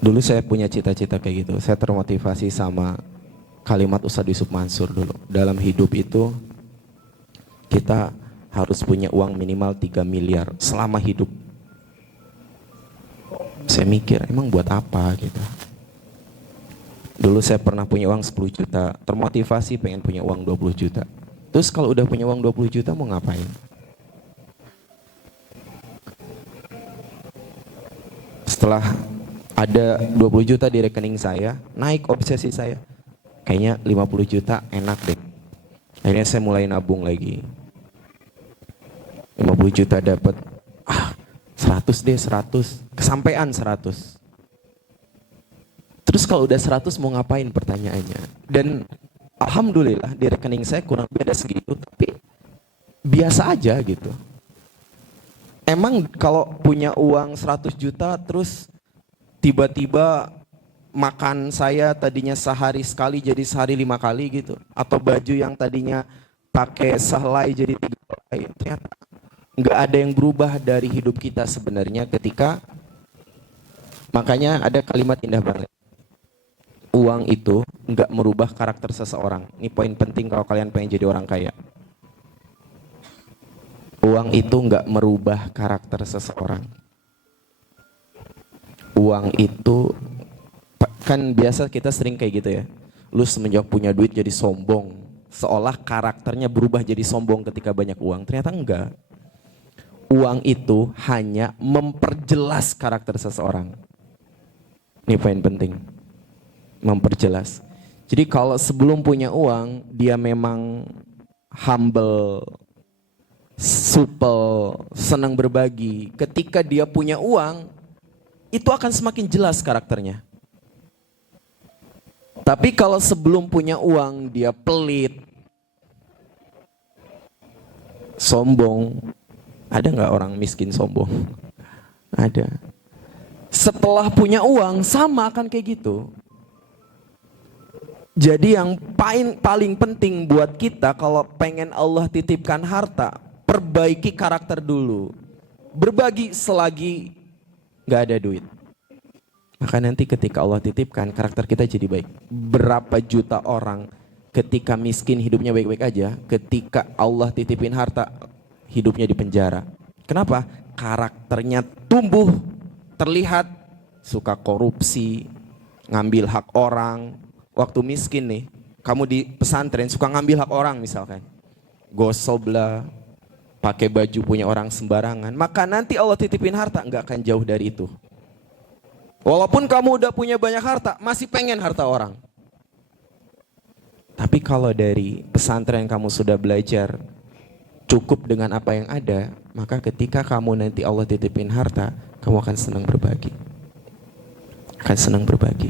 Dulu saya punya cita-cita kayak gitu. Saya termotivasi sama kalimat Ustadz Yusuf Mansur dulu. Dalam hidup itu kita harus punya uang minimal 3 miliar selama hidup. Saya mikir, emang buat apa gitu. Dulu saya pernah punya uang 10 juta, termotivasi pengen punya uang 20 juta. Terus kalau udah punya uang 20 juta mau ngapain? Setelah ada 20 juta di rekening saya, naik obsesi saya. Kayaknya 50 juta enak deh. Akhirnya saya mulai nabung lagi. 50 juta dapat 100 deh, 100. Kesampaian 100. Terus kalau udah 100 mau ngapain pertanyaannya? Dan alhamdulillah di rekening saya kurang beda segitu, tapi biasa aja gitu. Emang kalau punya uang 100 juta terus tiba-tiba makan saya tadinya sehari sekali jadi sehari 5 kali gitu, atau baju yang tadinya pakai sehelai jadi 3 helai, ternyata nggak ada yang berubah dari hidup kita sebenarnya ketika, makanya ada kalimat indah banget, uang itu nggak merubah karakter seseorang. Ini poin penting kalau kalian pengen jadi orang kaya. Uang itu nggak merubah karakter seseorang. Uang itu kan biasa kita sering kayak gitu ya. Lu semenjak punya duit jadi sombong, seolah karakternya berubah jadi sombong ketika banyak uang. Ternyata enggak. Uang itu hanya memperjelas karakter seseorang. Ini poin penting. Memperjelas. Jadi kalau sebelum punya uang dia memang humble, supel, senang berbagi. Ketika dia punya uang, itu akan semakin jelas karakternya. Tapi kalau sebelum punya uang dia pelit, sombong, ada nggak orang miskin sombong? Ada. Setelah punya uang sama akan kayak gitu. Jadi yang paling penting buat kita kalau pengen Allah titipkan harta, perbaiki karakter dulu. Berbagi selagi nggak ada duit. Maka nanti ketika Allah titipkan, karakter kita jadi baik. Berapa juta orang ketika miskin hidupnya baik-baik aja, ketika Allah titipin harta, hidupnya di penjara. Kenapa? Karakternya tumbuh, terlihat, suka korupsi, ngambil hak orang. Waktu miskin nih, kamu di pesantren suka ngambil hak orang misalkan. Gosoblah, pakai baju punya orang sembarangan. Maka nanti Allah titipin harta, nggak akan jauh dari itu. Walaupun kamu udah punya banyak harta, masih pengen harta orang. Tapi kalau dari pesantren kamu sudah belajar cukup dengan apa yang ada, maka ketika kamu nanti Allah titipin harta, kamu akan senang berbagi. Akan senang berbagi.